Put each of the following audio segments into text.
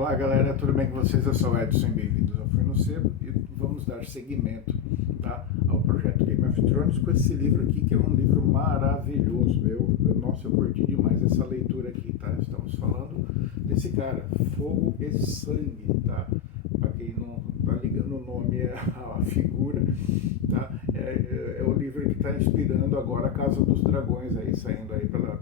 Olá galera, tudo bem com vocês? Eu sou o Edson, bem-vindos ao Fui no Sebo e vamos dar seguimento, tá, ao projeto Game of Thrones com esse livro aqui, que é um livro maravilhoso. Nossa, eu curti demais essa leitura aqui, tá? Estamos falando desse cara, Fogo e Sangue, tá? Para quem não tá ligando o nome à figura, tá? É o livro que está inspirando agora a Casa dos Dragões, aí, saindo aí pela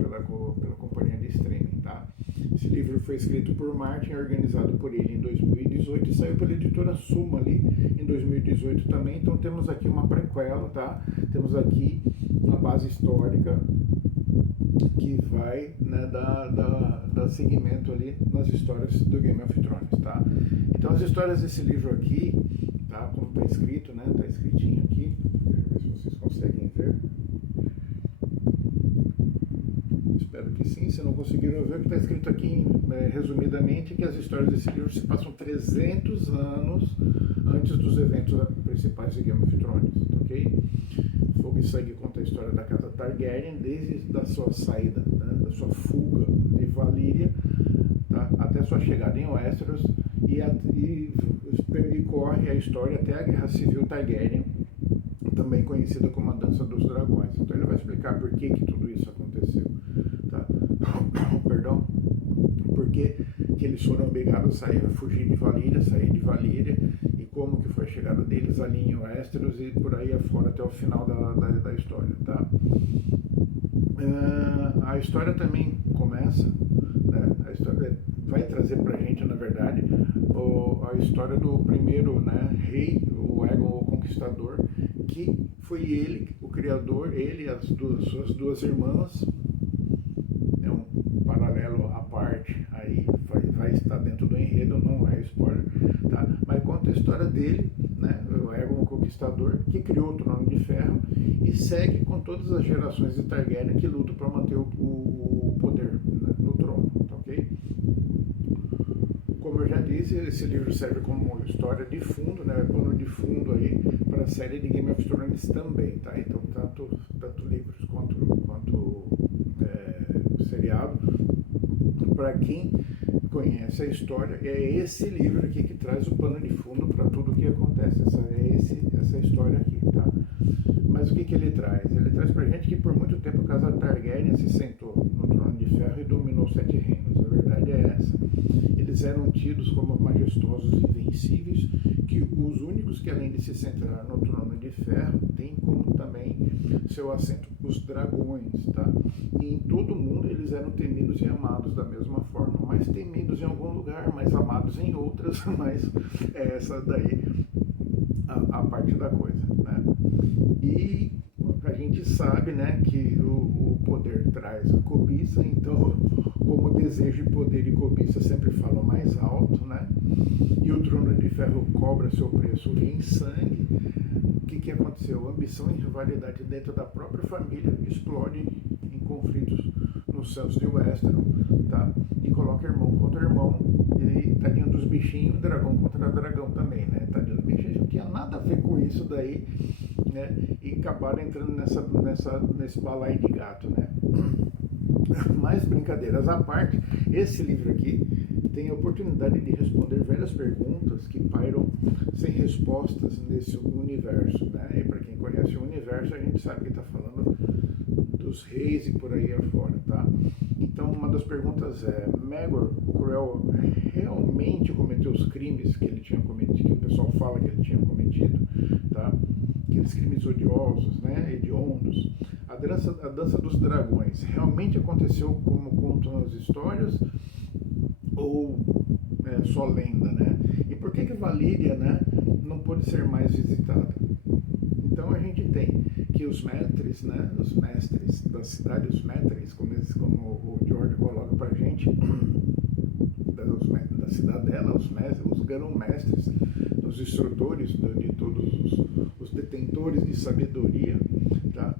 companhia de streaming, tá? Esse livro foi escrito por Martin, organizado por ele em 2018 e saiu pela editora Suma ali em 2018 também. Então temos aqui uma prequela, tá? Temos aqui uma base histórica que vai, né, dar seguimento ali nas histórias do Game of Thrones, tá? Então as histórias desse livro aqui, tá? Como está escrito, né? Está escritinho aqui. Deixa eu ver se vocês conseguem ver. Espero que sim. Se não conseguiram ver, o que está escrito aqui, resumidamente, que as histórias desse livro se passam 300 anos antes dos eventos principais de Game of Thrones, ok? Fogo e Sangue conta a história da casa Targaryen desde a sua saída, né, da sua fuga de Valíria, tá, até sua chegada em Westeros e corre a história até a Guerra Civil Targaryen, também conhecida como a Dança dos Dragões. Então ele vai explicar por que tudo isso aconteceu, tá? Perdão. Por que eles foram obrigados a fugir de Valíria, sair de Valíria, e como que foi a chegada deles ali em Westeros e por aí afora até o final da história, tá? A história também começa, né? A história vai trazer pra gente, na verdade, a história do primeiro, né, rei, o Aegon o Conquistador, que foi ele, o criador, ele e suas duas irmãs. É um paralelo à parte, aí vai estar dentro do enredo, não é spoiler, tá? Mas conta a história dele, né, o Aegon o Conquistador, que criou o Trono de Ferro e segue com todas as gerações de Targaryen que lutam para manter o poder, né, no trono, tá, ok? Como eu já disse, esse livro serve como história de fundo, né, pano de fundo aí para a série de Game of Thrones também, tá? Então tanto livros quanto seriado, para quem conhece a história, é esse livro aqui que traz o pano de fundo para tudo o que acontece. Essa história aqui, tá? Mas o que ele traz? Ele traz pra gente que por muito tempo a casa Targaryen se sentou no Trono de Ferro e dominou 7 reinos. A verdade é essa. Eles eram tidos como majestosos e invencíveis, que os únicos que, além de se sentar no Trono de Ferro, têm como também seu assento os dragões, tá? E em todo o mundo eles eram temidos e amados da mesma forma, mas temidos em algum lugar, mas amados em outras, mas é essa daí a parte da coisa, né? E a gente sabe, né, que o poder traz a cobiça, então como desejo de poder e cobiça sempre falam mais alto, né? E o Trono de Ferro cobra seu preço em sangue. O que aconteceu? A ambição e rivalidade dentro da própria família explode em conflitos nos céus de Westeros, tá? E coloca irmão contra irmão, e tadinho dos bichinhos, dragão contra dragão também, né? Tadinho dos bichinhos não tinha nada a ver com isso daí, né? E acabaram entrando nesse balaio de gato, né? Mais brincadeiras à parte, esse livro aqui tem a oportunidade de responder várias perguntas que pairam sem respostas nesse universo, né? E para quem conhece o universo, a gente sabe que está falando dos reis e por aí afora, tá? Então, uma das perguntas é: Maegor o Cruel realmente cometeu os crimes que ele tinha cometido, que o pessoal fala que ele tinha cometido, tá? Aqueles crimes odiosos, né? Hediondos. A dança dos dragões realmente aconteceu como contam as histórias, ou só lenda, né? E por que Valíria, né, não pôde ser mais visitada? Então a gente tem que os mestres, né, os mestres da cidade, os mestres, como o George coloca pra gente, da cidadela, os grão-mestres, os instrutores de todos os detentores de sabedoria, tá?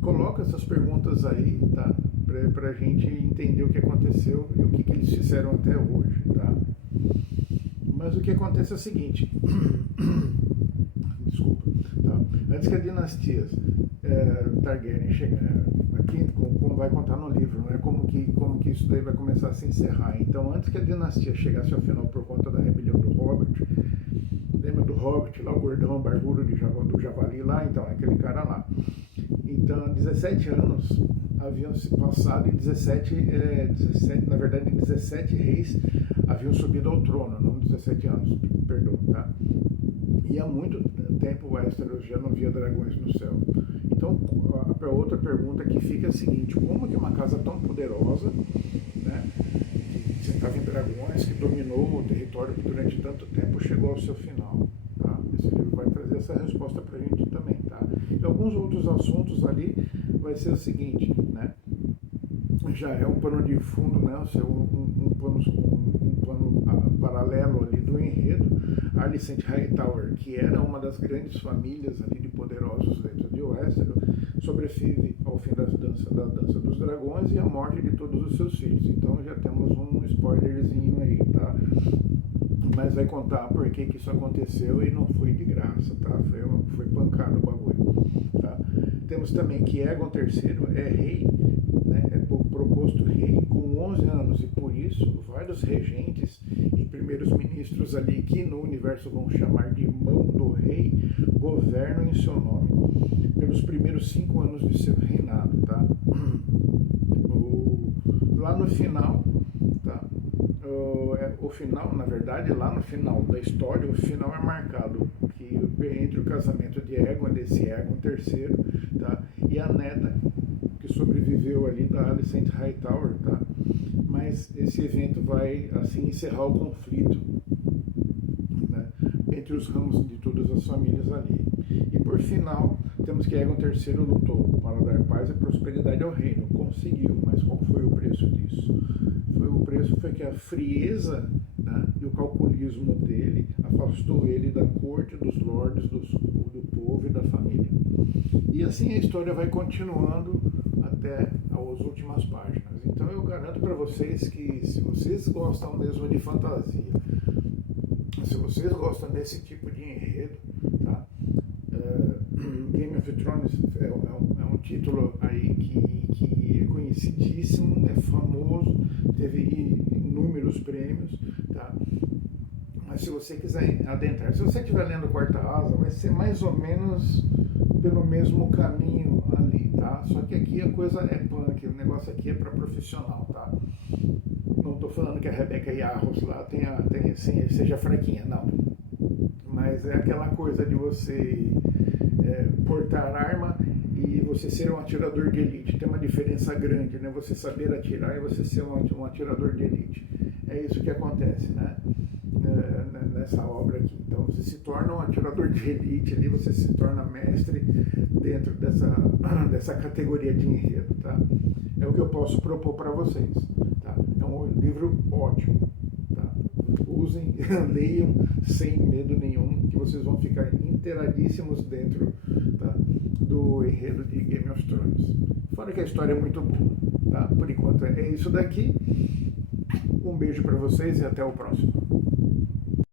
Coloca essas perguntas aí, tá? Para a gente entender o que aconteceu e o que eles fizeram até hoje, tá? Mas o que acontece é o seguinte, desculpa, tá? Antes que a dinastia Targaryen chegue, aqui, como vai contar no livro, né, como que isso daí vai começar a se encerrar. Então, antes que a dinastia chegasse ao final por conta da rebelião do Robert, lembra do Hobbit, lá o gordão barbudo do Javali lá, então, aquele cara lá. Então, 17 anos haviam se passado e 17 reis haviam subido ao trono, não 17 anos, perdão, tá? E há muito tempo o Westeros já não via dragões no céu. Então, a outra pergunta que fica é a seguinte: como que uma casa tão poderosa, né, que sentava em dragões, que dominou o território durante tanto tempo, chegou ao seu final? Tá? Esse livro vai trazer essa resposta pra gente também, tá? E alguns outros assuntos ali vai ser o seguinte, né? Já é um pano de fundo, né? Um plano paralelo ali do enredo. A Alicent Hightower, que era uma das grandes famílias ali de poderosos dentro de Westeros, sobrevive ao fim da dança dos dragões e à morte de todos os seus filhos. Então já temos um spoilerzinho aí, tá? Mas vai contar por que isso aconteceu e não foi de graça, tá? Foi pancado o bagulho, tá? Temos também que Aegon III é rei, né? É proposto rei com 11 anos e por isso vários regentes e primeiros ministros ali que no universo vão chamar de mão do rei governam em seu nome pelos primeiros 5 anos de seu reinado, tá? Lá no final, tá? O final, na verdade, lá no final da história, o final é marcado que entre o casamento de Aegon, desse Aegon III, tá? E a neta que sobreviveu ali da Alicent Hightower, tá? Mas esse evento vai assim encerrar o conflito, né, entre os ramos de todas as famílias ali. E por final, temos que Aegon III lutou para dar paz e prosperidade ao reino. Conseguiu, mas qual foi o preço disso? O preço foi que a frieza, né, e o calculismo dele afastou ele da corte, dos lords, do povo e da família. E assim a história vai continuando até as últimas páginas. Então eu garanto para vocês que se vocês gostam mesmo de fantasia, se vocês gostam desse tipo de enredo, tá? Game of Thrones é um título aí que é conhecidíssimo, é famoso, teve inúmeros prêmios, tá? Mas se você quiser adentrar, se você estiver lendo Quarta Asa, vai ser mais ou menos pelo mesmo caminho ali, tá? Só que aqui a coisa é punk, o negócio aqui é para profissional, tá? Não estou falando que a Rebecca Yarros lá seja fraquinha, não. Mas é aquela coisa de você portar arma e você ser um atirador de elite. Tem uma diferença grande, né? Você saber atirar e você ser um atirador de elite. É isso que acontece, né? Nessa obra aqui. Então você se torna um atirador de elite ali, você se torna mestre dentro dessa categoria de enredo, tá? É o que eu posso propor para vocês, tá? É um livro ótimo, tá? Usem, leiam sem medo nenhum, que vocês vão ficar inteiradíssimos dentro, tá, do enredo de Game of Thrones. Fora que a história é muito boa, tá? Por enquanto é isso daqui. Um beijo para vocês e até o próximo.